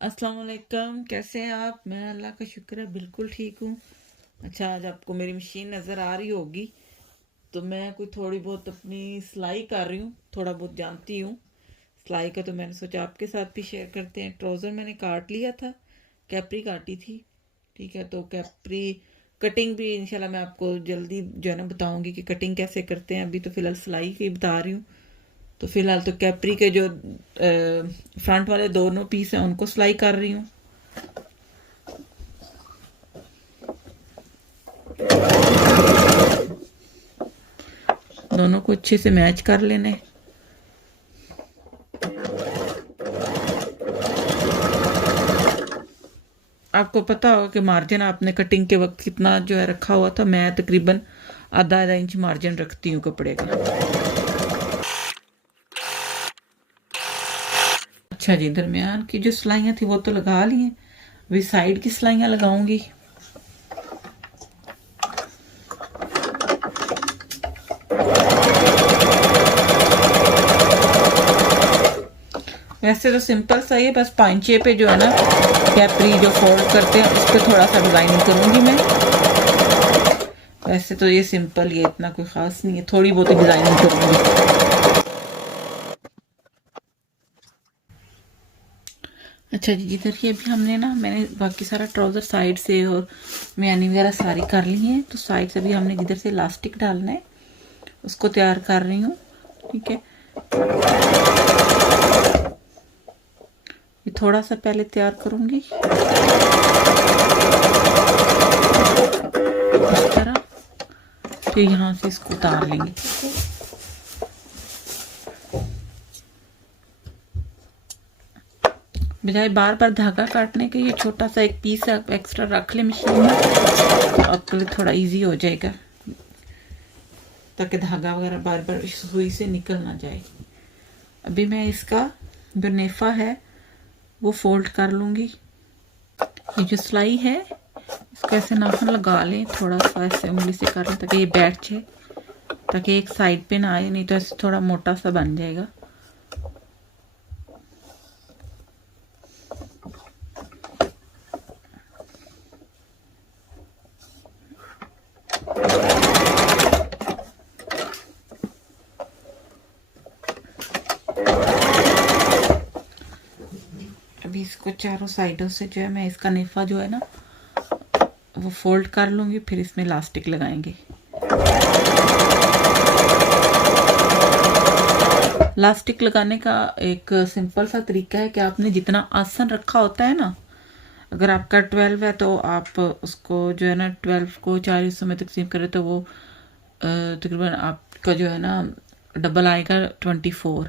अस्सलाम वालेकुम। कैसे हैं आप? मैं अल्लाह का शुक्र है बिल्कुल ठीक हूँ। अच्छा, आज आपको मेरी मशीन नज़र आ रही होगी तो मैं कोई थोड़ी बहुत अपनी सिलाई कर रही हूँ, थोड़ा बहुत जानती हूँ सिलाई का, तो मैंने सोचा आपके साथ भी शेयर करते हैं। ट्राउज़र मैंने काट लिया था, कैपरी काटी थी। ठीक है, तो कैपरी कटिंग भी इंशाल्लाह मैं आपको जल्दी जो है ना बताऊंगी कि कटिंग कैसे करते हैं। अभी तो फ़िलहाल सिलाई की बता रही हूँ। तो फिलहाल तो कैपरी के जो फ्रंट वाले दोनों पीस हैं उनको सिलाई कर रही हूँ। दोनों को अच्छे से मैच कर लेने। आपको पता होगा कि मार्जिन आपने कटिंग के वक्त कितना जो है रखा हुआ था। मैं तकरीबन आधा आधा इंच मार्जिन रखती हूँ कपड़े का। अच्छा जी, दरमियान की जो सिलाइयाँ थी वो तो लगा ली हैं, अभी साइड की सिलाइयाँ लगाऊंगी। वैसे तो सिंपल सा ही है, बस पांचे पे जो है ना कैपरी जो फोल्ड करते हैं उस पर थोड़ा सा डिजाइनिंग करूंगी मैं। वैसे तो ये सिंपल, ये इतना कोई खास नहीं है, थोड़ी बहुत डिजाइनिंग करूंगी। अच्छा जी, इधर ये भी हमने ना, मैंने बाकी सारा ट्राउजर साइड से और म्यानी वगैरह सारी कर ली है। तो साइड से भी हमने जिधर से इलास्टिक डालना है उसको तैयार कर रही हूँ। ठीक है, ये थोड़ा सा पहले तैयार करूंगी इस तरह, फिर यहाँ से इसको उतार लेंगे। ठीक है, बजाय बार बार धागा काटने के ये छोटा सा एक पीस आप एक्स्ट्रा रख ले मशीन में, तो आपके लिए थोड़ा इजी हो जाएगा, ताकि धागा वगैरह बार बार सुई से निकल ना जाए। अभी मैं इसका जो नेफा है वो फोल्ड कर लूंगी। ये जो सिलाई है इसको ऐसे नाखून लगा लें, थोड़ा सा ऐसे उंगली से कर लें ताकि ये बैठ जाए, ताकि एक साइड पे ना आए, नहीं तो ऐसे थोड़ा मोटा सा बन जाएगा। अभी इसको चारों साइडों से जो है मैं इसका नेफा जो है ना वो फोल्ड कर लूंगी, फिर इसमें इलास्टिक लगाएंगे। इलास्टिक लगाने का एक सिंपल सा तरीका है कि आपने जितना आसन रखा होता है ना, अगर आपका 12 है तो आप उसको जो है ना 12 को 4 हिस्सों में तकसीम करें तो वो तकरीबन आपका जो है ना डबल आएगा 24।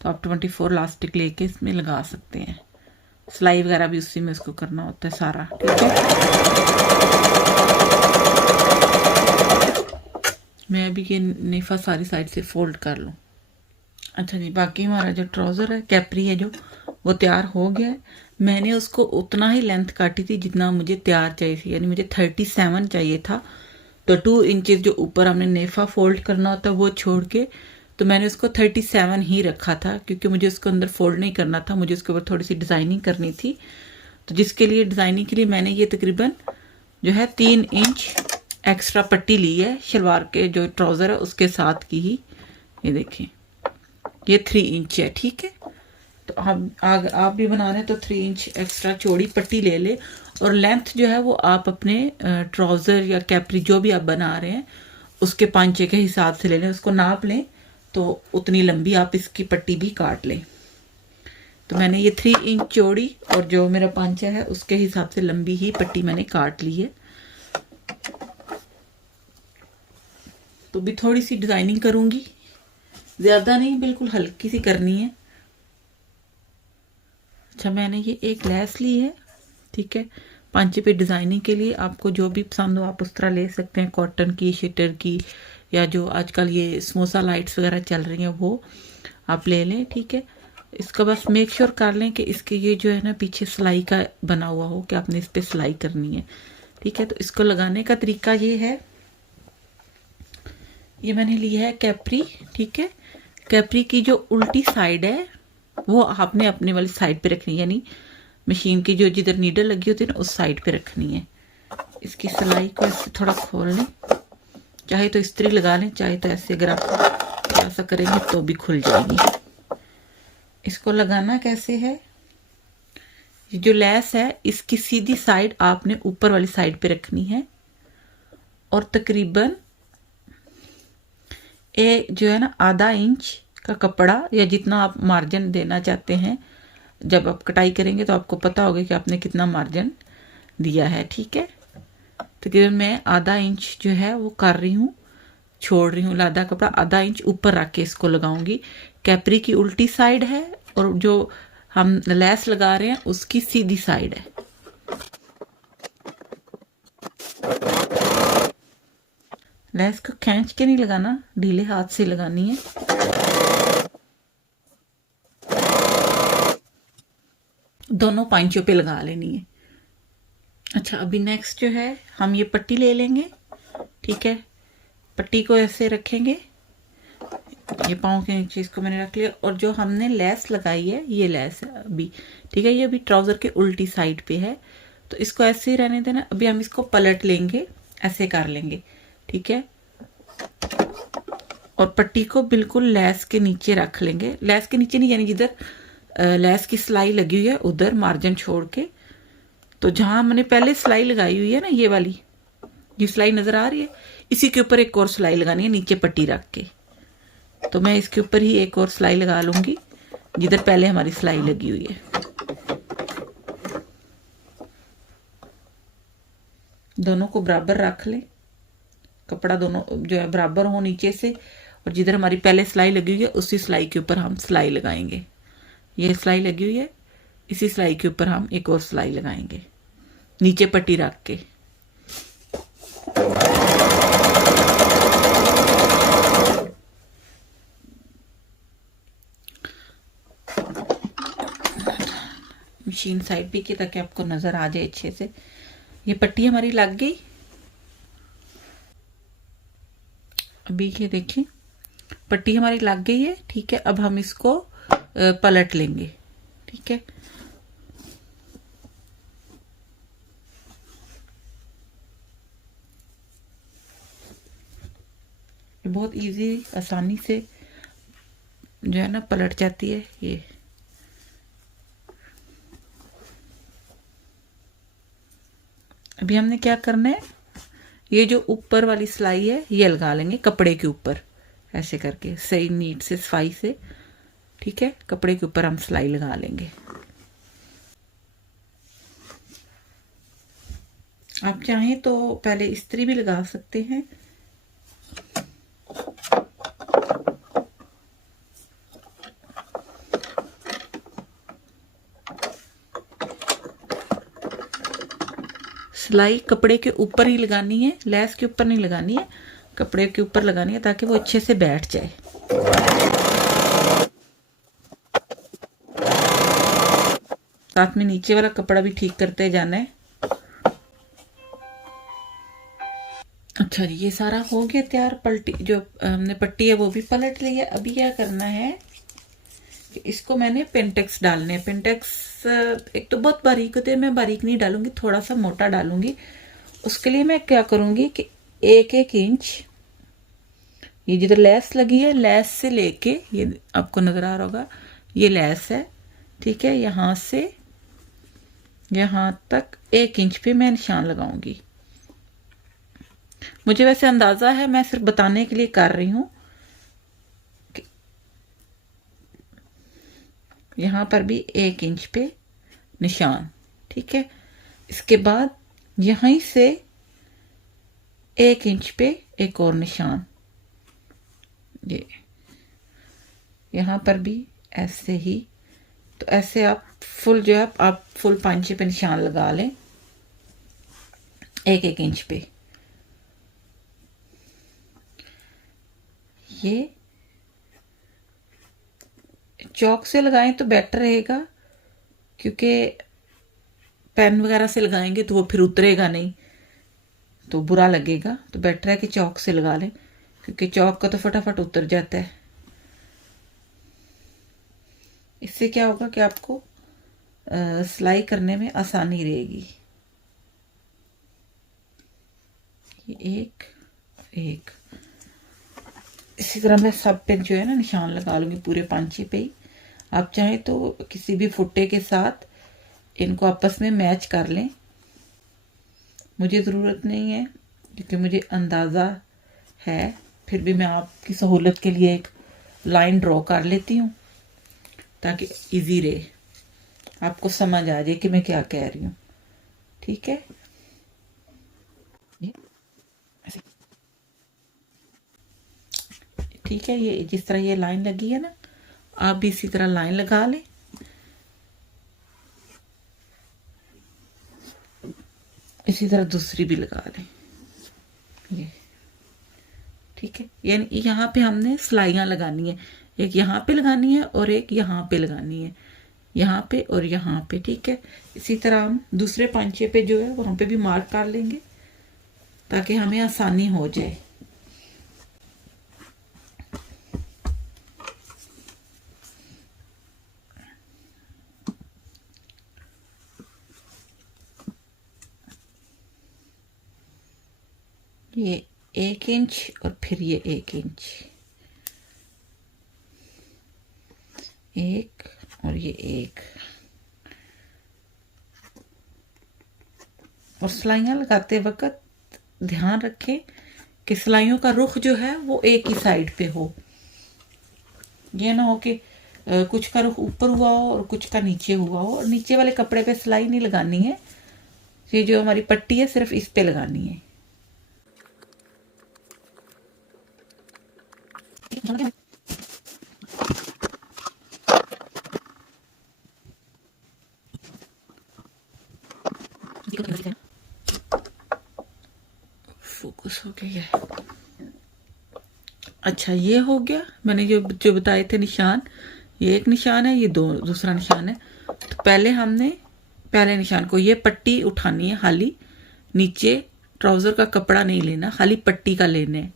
तो आप 24 इलास्टिक लेके इसमें लगा सकते हैं। सिलाई वगैरह भी उसी में इसको करना होता है सारा। ठीक है, मैं अभी ये नेफा सारी साइड से फोल्ड कर लूँ। अच्छा जी, बाकी हमारा जो ट्राउज़र है कैपरी है जो वो तैयार हो गया है। मैंने उसको उतना ही लेंथ काटी थी जितना मुझे तैयार चाहिए थी, यानी मुझे 37 चाहिए था। तो 2 इंचेस जो ऊपर हमने नेफा फोल्ड करना होता है वो छोड़ के तो मैंने उसको 37 ही रखा था, क्योंकि मुझे उसको अंदर फोल्ड नहीं करना था, मुझे उसके ऊपर थोड़ी सी डिज़ाइनिंग करनी थी। तो जिसके लिए डिज़ाइनिंग के लिए मैंने ये तकरीबन जो है 3 इंच एक्स्ट्रा पट्टी ली है, शलवार के जो ट्राउज़र है उसके साथ की ही। ये देखें, ये 3 इंच है। ठीक है, तो आप भी बना रहे हैं तो 3 इंच एक्स्ट्रा चौड़ी पट्टी ले ले, और लेंथ जो है वो आप अपने ट्राउज़र या कैपरी जो भी आप बना रहे हैं उसके पांचे के हिसाब से ले लें, उसको नाप लें तो उतनी लंबी आप इसकी पट्टी भी काट लें। तो मैंने ये 3 इंच चौड़ी और जो मेरा पांचा है उसके हिसाब से लंबी ही पट्टी मैंने काट ली है। तो भी थोड़ी सी डिजाइनिंग करूंगी, ज्यादा नहीं, बिल्कुल हल्की सी करनी है। अच्छा, मैंने ये एक लेस ली है। ठीक है, पांचे पे डिजाइनिंग के लिए आपको जो भी पसंद हो आप उस तरह ले सकते हैं, कॉटन की, शिटर की, या जो आजकल ये समोसा लाइट्स वगैरह चल रही हैं वो आप ले लें। ठीक है, इसका बस मेक श्योर कर लें कि इसके ये जो है ना पीछे सिलाई का बना हुआ हो, कि आपने इस पे सिलाई करनी है। ठीक है, तो इसको लगाने का तरीका ये है, ये मैंने लिया है कैपरी। ठीक है, कैपरी की जो उल्टी साइड है वो आपने अपने वाली साइड पे रखनी है, यानी मशीन की जो जिधर नीडल लगी होती है ना, उस साइड पे रखनी है। इसकी सिलाई को ऐसे थोड़ा खोल लें, चाहे तो इस्त्री लगा लें, चाहे तो ऐसे अगर आप थोड़ा सा करेंगे तो भी खुल जाएगी। इसको लगाना कैसे है, ये जो लेस है इसकी सीधी साइड आपने ऊपर वाली साइड पे रखनी है और तकरीबन जो है ना आधा इंच का कपड़ा या जितना आप मार्जिन देना चाहते हैं, जब आप कटाई करेंगे तो आपको पता होगा कि आपने कितना मार्जिन दिया है। ठीक है, तकरीबन मैं आधा इंच जो है वो कर रही हूँ, छोड़ रही हूँ। आधा कपड़ा आधा इंच ऊपर रख के इसको लगाऊंगी। कैपरी की उल्टी साइड है और जो हम लेस लगा रहे हैं उसकी सीधी साइड है। लेस को खींच के नहीं लगाना, ढीले हाथ से लगानी है। दोनों पांचों पे लगा लेनी है। अच्छा, अभी नेक्स्ट जो है हम ये पट्टी ले लेंगे। ठीक है, पट्टी को ऐसे रखेंगे, ये पाँव के नीचे इसको मैंने रख लिया। और जो हमने लेस लगाई है ये लेस है अभी, ठीक है, ये अभी ट्राउजर के उल्टी साइड पे है, तो इसको ऐसे ही रहने देना। अभी हम इसको पलट लेंगे, ऐसे कर लेंगे। ठीक है, और पट्टी को बिल्कुल लेस के नीचे रख लेंगे। लेस के नीचे नहीं, यानी जिधर लेस की सिलाई लगी हुई है उधर मार्जिन छोड़ के। तो जहां हमने पहले सिलाई लगाई हुई है ना, ये वाली ये सिलाई नजर आ रही है, इसी के ऊपर एक और सिलाई लगानी है नीचे पट्टी रख के। तो मैं इसके ऊपर ही एक और सिलाई लगा लूंगी जिधर पहले हमारी सिलाई लगी हुई है। दोनों को बराबर रख ले, कपड़ा दोनों जो है बराबर हो नीचे से, और जिधर हमारी पहले सिलाई लगी हुई है उसी सिलाई के ऊपर हम सिलाई लगाएंगे। ये सिलाई लगी हुई है, इसी सिलाई के ऊपर हम एक और सिलाई लगाएंगे नीचे पट्टी रख के। मशीन साइड पे की ताकि आपको नजर आ जाए अच्छे से। ये पट्टी हमारी लग गई। अभी ये देखिए पट्टी हमारी लग गई है। ठीक है, अब हम इसको पलट लेंगे। ठीक है, बहुत इजी आसानी से जो है ना पलट जाती है ये। अभी हमने क्या करना है, ये जो ऊपर वाली सिलाई है ये लगा लेंगे कपड़े के ऊपर, ऐसे करके सही नीट से सफाई से। ठीक है, कपड़े के ऊपर हम सिलाई लगा लेंगे। आप चाहें तो पहले इस्त्री भी लगा सकते हैं। सिलाई कपड़े के ऊपर ही लगानी है, लेस के ऊपर नहीं लगानी है, कपड़े के ऊपर लगानी है ताकि वो अच्छे से बैठ जाए। साथ में नीचे वाला कपड़ा भी ठीक करते जाना है। अच्छा जी, ये सारा हो गया तैयार। पलटी जो हमने पट्टी है वो भी पलट ली है। अभी क्या करना है कि इसको मैंने पेंटेक्स डालने हैं। पेंटेक्स एक तो बहुत बारीक होते हैं, मैं बारीक नहीं डालूंगी, थोड़ा सा मोटा डालूंगी। उसके लिए मैं क्या करूंगी कि एक एक इंच, ये जिधर लेस लगी है लेस से लेके, ये आपको नजर आ रहा होगा ये लेस है। ठीक है, यहां से यहां तक 1 इंच पे मैं निशान लगाऊंगी। मुझे वैसे अंदाजा है, मैं सिर्फ बताने के लिए कर रही हूं। यहां पर भी 1 इंच पे निशान। ठीक है, इसके बाद यहीं से 1 इंच पे एक और निशान, ये यहां पर भी ऐसे ही। तो ऐसे आप फुल जो है आप फुल पांचे पे निशान लगा लें 1-1 इंच पे। ये चौक से लगाएं तो बेटर रहेगा, क्योंकि पेन वगैरह से लगाएंगे तो वो फिर उतरेगा नहीं, तो बुरा लगेगा। तो बेटर है कि चौक से लगा लें, क्योंकि चौक का तो फटाफट उतर जाता है। इससे क्या होगा कि आपको सिलाई करने में आसानी रहेगी। ये एक एक इसी तरह मैं सब पे जो है ना निशान लगा लूँगी, पूरे पांचे पे ही। आप चाहें तो किसी भी फुट्टे के साथ इनको आपस में मैच कर लें, मुझे ज़रूरत नहीं है क्योंकि मुझे अंदाज़ा है, फिर भी मैं आपकी सहूलत के लिए एक लाइन ड्रॉ कर लेती हूँ ताकि इजी रहे, आपको समझ आ जाए कि मैं क्या कह रही हूँ। ठीक है, ठीक है। ये जिस तरह ये लाइन लगी है ना, आप भी इसी तरह लाइन लगा लें। इसी तरह दूसरी भी लगा लें, ये ठीक है। यानी यहाँ पे हमने सिलाइयाँ लगानी है, एक यहाँ पे लगानी है और एक यहाँ पे लगानी है, यहाँ पे और यहाँ पे। ठीक है, इसी तरह हम दूसरे पांचे पे जो है वहाँ पे भी मार्क कर लेंगे ताकि हमें आसानी हो जाए। ये 1 इंच और फिर ये 1 इंच, एक और ये एक। और सिलाइयाँ लगाते वक्त ध्यान रखें कि सिलाइयों का रुख जो है वो एक ही साइड पे हो। ये ना हो कि कुछ का रुख ऊपर हुआ हो और कुछ का नीचे हुआ हो। और नीचे वाले कपड़े पे सिलाई नहीं लगानी है, ये जो हमारी पट्टी है सिर्फ इस पे लगानी है। फोकस हो गया है। अच्छा, ये हो गया। मैंने जो जो बताए थे निशान, ये एक निशान है, ये दूसरा निशान है। तो पहले हमने पहले निशान को ये पट्टी उठानी है, खाली नीचे ट्राउजर का कपड़ा नहीं लेना, खाली पट्टी का लेना है।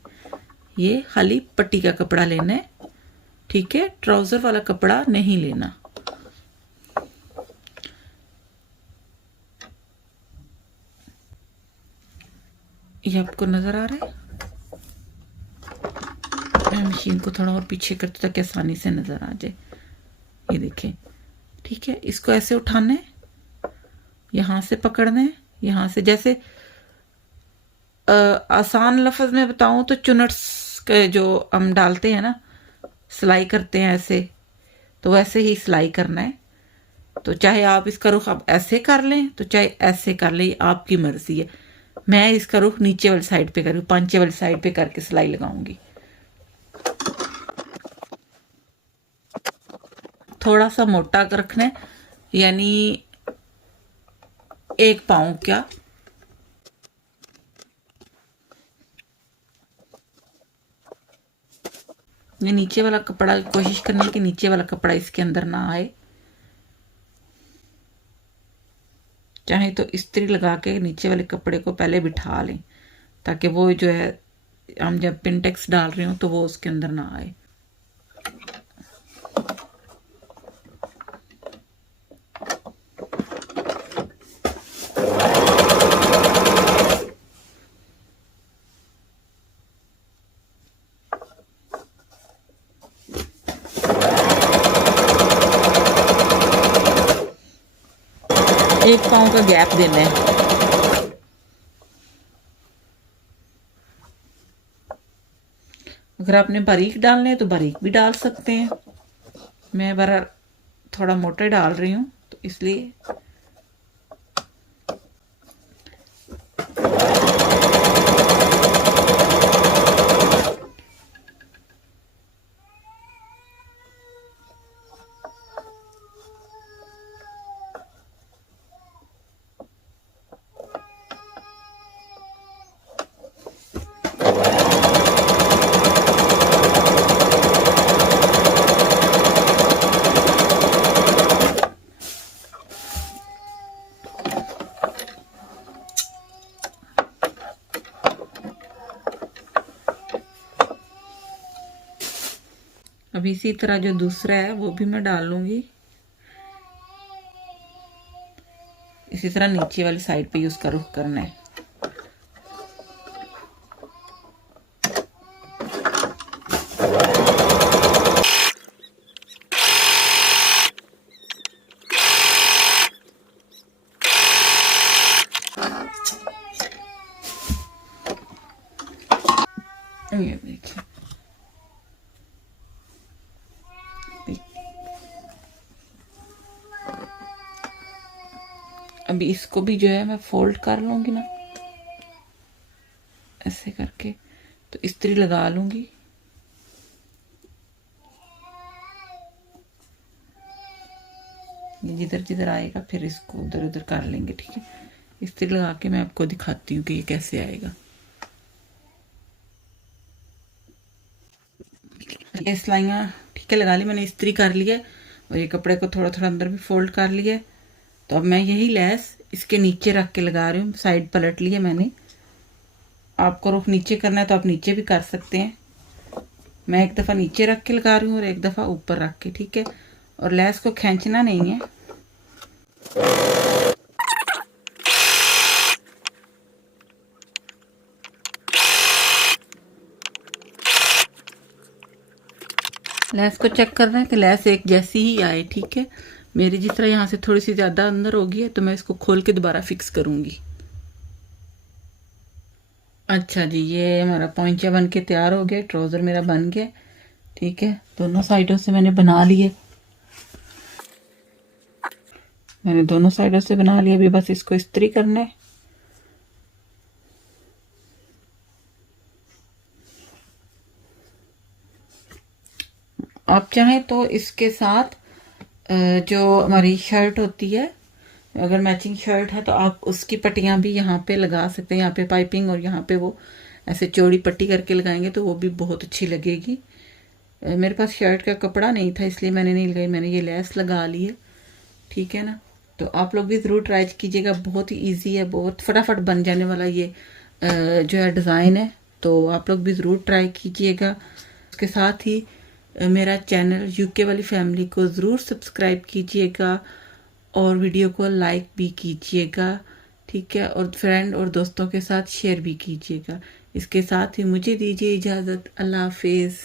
ये खाली पट्टी का कपड़ा लेना है, ठीक है, ट्राउजर वाला कपड़ा नहीं लेना। ये आपको नजर आ रहा है? मैं मशीन को थोड़ा और पीछे करती ताकि आसानी से नजर आ जाए। ये देखें, ठीक है। इसको ऐसे उठाना है, यहां से पकड़ना है, यहां से। जैसे आसान लफ्ज में बताऊं तो चुनट्स के जो हम डालते हैं ना, सिलाई करते हैं ऐसे, तो वैसे ही सिलाई करना है। तो चाहे आप इसका रुख आप ऐसे कर लें, तो चाहे ऐसे कर लें, आपकी मर्जी है। मैं इसका रुख नीचे वाली साइड पे करूँ, पांचे वाली साइड पे करके सिलाई लगाऊंगी। थोड़ा सा मोटा रखना है, यानी 1 पाँव क्या। ये नीचे वाला कपड़ा, कोशिश करनी है कि नीचे वाला कपड़ा इसके अंदर ना आए। चाहे तो इस्त्री लगा के नीचे वाले कपड़े को पहले बिठा लें ताकि वो जो है हम जब पिनटेक्स डाल रहे हो तो वो उसके अंदर ना आए। एक पाँव का गैप देना है। अगर आपने बारीक डालने हैं तो बारीक भी डाल सकते हैं। मैं बार थोड़ा मोटा डाल रही हूँ तो इसलिए। अब इसी तरह जो दूसरा है वो भी मैं डाल लूंगी। इसी तरह नीचे वाली साइड पे यूज करना है। ये देखिए, अभी इसको भी जो है मैं फोल्ड कर लूंगी ना, ऐसे करके, तो इस्त्री लगा लूंगी। ये जिधर जिधर आएगा फिर इसको उधर उधर कर लेंगे, ठीक है। इस्त्री लगा के मैं आपको दिखाती हूँ कि ये कैसे आएगा। ये सिलाइयाँ ठीक है लगा ली मैंने, इस्त्री कर लिया और ये कपड़े को थोड़ा थोड़ा अंदर भी फोल्ड कर लिया। तो अब मैं यही लेस इसके नीचे रख के लगा रही हूँ। साइड पलट लिए मैंने। आपको रुख नीचे करना है तो आप नीचे भी कर सकते हैं। मैं एक दफ़ा नीचे रख के लगा रही हूँ और एक दफ़ा ऊपर रख के, ठीक है। और लेस को खींचना नहीं है। लेस को चेक कर रहे हैं कि लेस एक जैसी ही आए, ठीक है। मेरी जिस तरह यहाँ से थोड़ी सी ज़्यादा अंदर होगी है तो मैं इसको खोल के दोबारा फिक्स करूँगी। अच्छा जी, ये हमारा पॉइंचा बन के तैयार हो गया। ट्राउज़र मेरा बन गया, ठीक है। दोनों साइडों से मैंने बना लिए, दोनों साइडों से बना लिया। अभी बस इसको इस्त्री करना है। आप चाहें तो इसके साथ जो हमारी शर्ट होती है, अगर मैचिंग शर्ट है तो आप उसकी पट्टियां भी यहाँ पे लगा सकते हैं। यहाँ पे पाइपिंग और यहाँ पे वो ऐसे चौड़ी पट्टी करके लगाएंगे तो वो भी बहुत अच्छी लगेगी। मेरे पास शर्ट का कपड़ा नहीं था इसलिए मैंने नहीं लगाई, मैंने ये लेस लगा ली है, ठीक है ना। तो आप लोग भी ज़रूर ट्राई कीजिएगा। बहुत ही ईजी है, बहुत फटाफट बन जाने वाला ये जो है डिज़ाइन है। तो आप लोग भी ज़रूर ट्राई कीजिएगा। उसके साथ ही मेरा चैनल यूके वाली फैमिली को ज़रूर सब्सक्राइब कीजिएगा और वीडियो को लाइक भी कीजिएगा, ठीक है। और फ्रेंड और दोस्तों के साथ शेयर भी कीजिएगा। इसके साथ ही मुझे दीजिए इजाज़त। अल्लाह हाफिज़।